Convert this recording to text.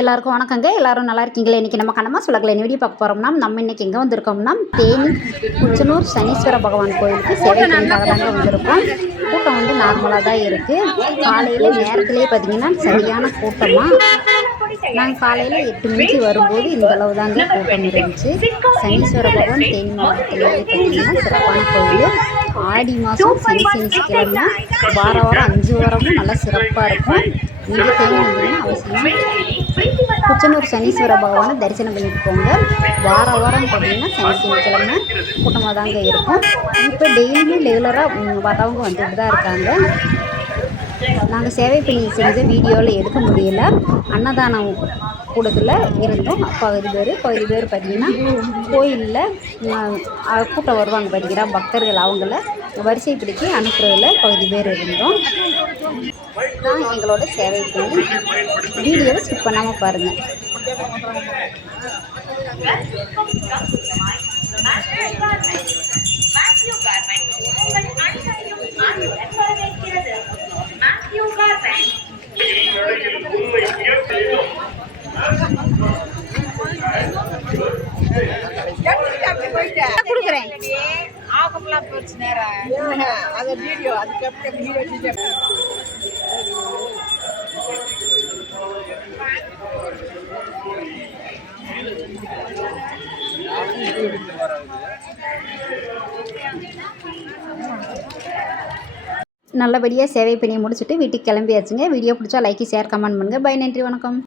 எல்லாருக்கும் வணக்கங்க. எல்லாரும் நல்லா இருக்கீங்களா? இன்றைக்கி நம்ம கண்ணம்மா சுலகில் என்ன வீடியோ பார்க்க போகிறோம்னா, நம்ம இன்றைக்கி எங்கே வந்திருக்கோம்னா, தேனி குச்சனூர் சனீஸ்வர பகவான் கோயிலுக்கு சேவை பண்ணிக்காக தாங்க வந்திருக்கோம். கூட்டம் வந்து நார்மலாக தான் இருக்குது. காலையில் நேரத்திலே பார்த்திங்கன்னா சரியான கூட்டமாக. நாங்கள் காலையில் 8 மணிக்கு வரும்போது இந்தளவு தாங்க கூட்டம் இருந்துச்சு. சனீஸ்வர பகவான் தேனி மாவட்டத்திலேயே பார்த்திங்கன்னா சிறப்பான கோயில். ஆடி மாதம் சனிக்கிழமை வாரம் 5 வாரமும் நல்லா சிறப்பாக இருக்கும். நீங்கள் தேனி வந்தீங்கன்னா அவசியம் குச்சனூர் சனீஸ்வர பகவானை தரிசனம் பண்ணிட்டு போங்க. வாரம் பார்த்தீங்கன்னா சனிக்கிழமை கூட்டமாக தாங்க இருக்கும். இப்போ டெய்லியுமே ரெகுலராக வரவங்க வந்துட்டு தான் இருக்காங்க. நாங்கள் சேவை பண்ணி செஞ்ச வீடியோவில் எடுக்க முடியல. அன்னதானம் கூடத்தில் இருந்தோம். பகுதி பேர் பார்த்திங்கன்னா கோயிலில் கூட்டம் வருவாங்க பார்த்திங்கன்னா பக்தர்கள், அவங்கள வரிசை பிடிச்சி அனுப்புறதில் பகுதி பேர் இருந்தோம். நான் எங்களோட சேவை பண்ணி வீடியோவை ஸ்கிப் பண்ணாமல் பாருங்கள். கொடுக்குறேன் நல்லபடியாக சேவை பண்ணி முடிச்சுட்டு வீட்டுக்கு கிளம்பியாச்சுங்க. வீடியோ பிடிச்சா லைக், ஷேர், கமெண்ட் பண்ணுங்கள். பை, நன்றி, வணக்கம்.